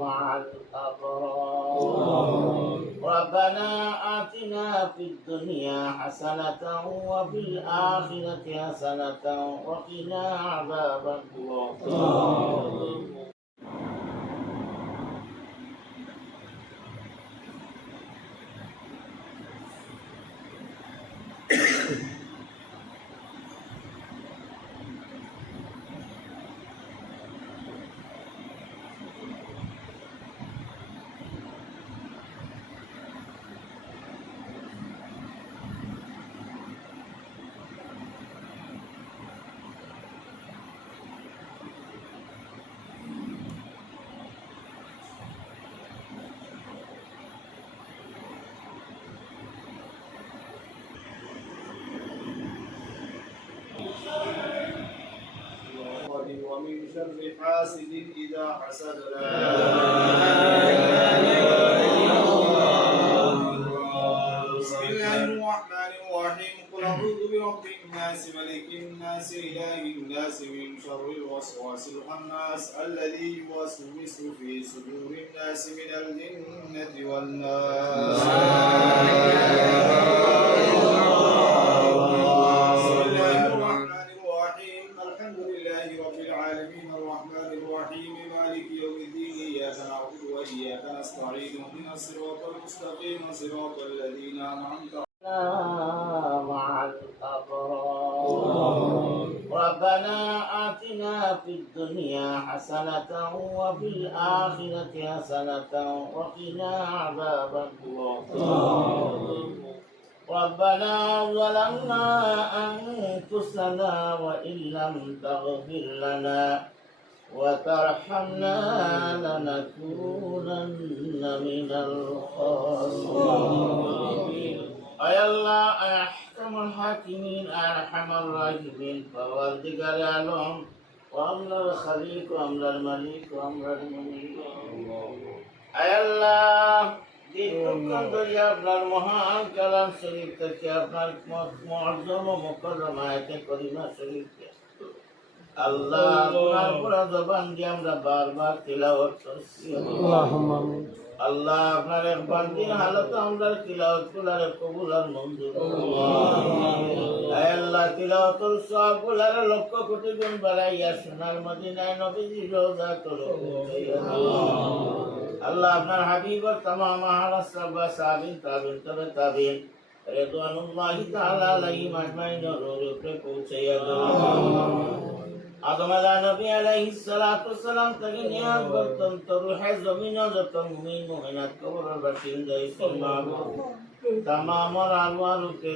مع الأبرار. ربنا آتنا في الدنيا حسنة وفي الآخرة حسنة وقنا عذاب النار. شر حاسد إذا حسد لا بسم الله الرحمن الرحيم. قل أعوذ برب الناس ملك الناس إله الناس من شر الوسواس الخناس الذي يوسوس في صدور الناس من الجنة والناس. الرحيم مالك يوم الدين إياك نعبد وإياك نستعين اهدنا الصراط المستقيم صراط الذين أنعمت مع الأبرار ربنا آتنا في الدنيا حسنة وفي الآخرة حسنة وقنا عذاب النار. ربنا ظلمنا أنفسنا وإن لم تغفر لنا وترحمنا لنكونن من الخاسرين أي الله أي أحكم الحاكمين أي أرحم الراحمين فوالدقر عالم وأمر الخليق وأمر الملك وأمر الملك أي الله দীর্ঘক্ষণ ধরে আপনার মহান কালাম শরীফ থেকে আপনার মর্জম ও মুকরম আয়াতে করিমা শরীফকে আল্লাহ আপনার পুরা জবান আমরা বারবার তিলাওয়াত করছি। আল্লাহ আপনার একবার দিন হালত আমরা তিলাওয়াত করার কবুল আর মঞ্জুর আল্লাহ তিলাওয়াতুল সবগুলার লক্ষ কোটি গুণ বাড়াইয়া সোনার মদিনায় নবীজি রোজা আল্লাহ আপনার হাবিবর তামা মহারাষ্ট্র বা সাবিন তাবিন তবে তাবিন রেদওয়ানুল্লাহি তাআলা আলাইহিম আদম আলা নবী আলাইহিস সালাতু সালাম তাকে নিয়াজ করতেন তো রুহে জমিন যত মুমিন মুমিনাত কবর বাসিন যাই সুবহান তামাম আর আলওয়ারু কে